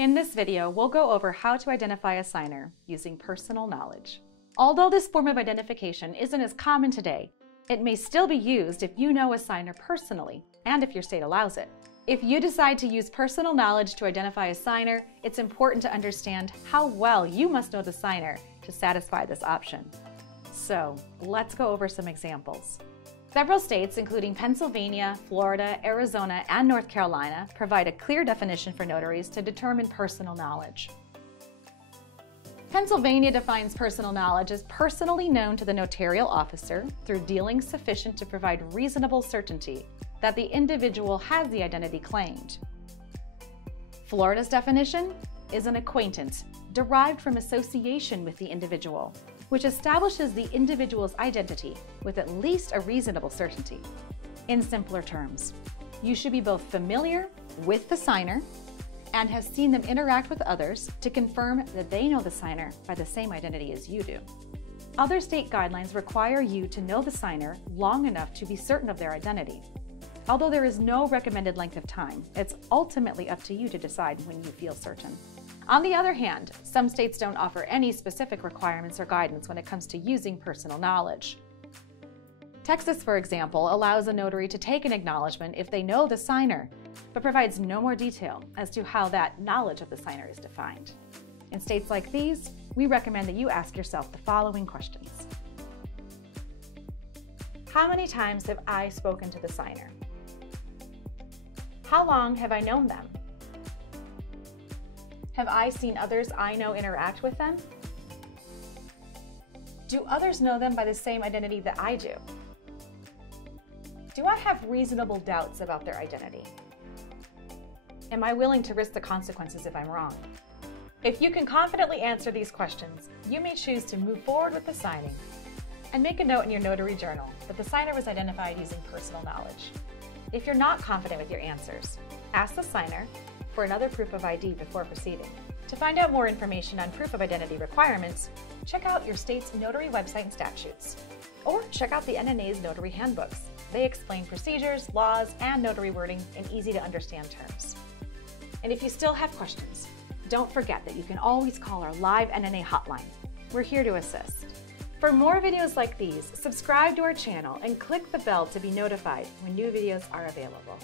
In this video, we'll go over how to identify a signer using personal knowledge. Although this form of identification isn't as common today, it may still be used if you know a signer personally and if your state allows it. If you decide to use personal knowledge to identify a signer, it's important to understand how well you must know the signer to satisfy this option. So, let's go over some examples. Several states, including Pennsylvania, Florida, Arizona, and North Carolina, provide a clear definition for notaries to determine personal knowledge. Pennsylvania defines personal knowledge as personally known to the notarial officer through dealings sufficient to provide reasonable certainty that the individual has the identity claimed. Florida's definition is an acquaintance derived from association with the individual, which establishes the individual's identity with at least a reasonable certainty. In simpler terms, you should be both familiar with the signer and have seen them interact with others to confirm that they know the signer by the same identity as you do. Other state guidelines require you to know the signer long enough to be certain of their identity. Although there is no recommended length of time, it's ultimately up to you to decide when you feel certain. On the other hand, some states don't offer any specific requirements or guidance when it comes to using personal knowledge. Texas, for example, allows a notary to take an acknowledgement if they know the signer, but provides no more detail as to how that knowledge of the signer is defined. In states like these, we recommend that you ask yourself the following questions. How many times have I spoken to the signer? How long have I known them? Have I seen others I know interact with them? Do others know them by the same identity that I do? Do I have reasonable doubts about their identity? Am I willing to risk the consequences if I'm wrong? If you can confidently answer these questions, you may choose to move forward with the signing and make a note in your notary journal that the signer was identified using personal knowledge. If you're not confident with your answers, ask the signer for another proof of ID before proceeding. To find out more information on proof of identity requirements, check out your state's notary website and statutes, or check out the NNA's notary handbooks. They explain procedures, laws, and notary wording in easy-to-understand terms. And if you still have questions, don't forget that you can always call our live NNA hotline. We're here to assist. For more videos like these, subscribe to our channel and click the bell to be notified when new videos are available.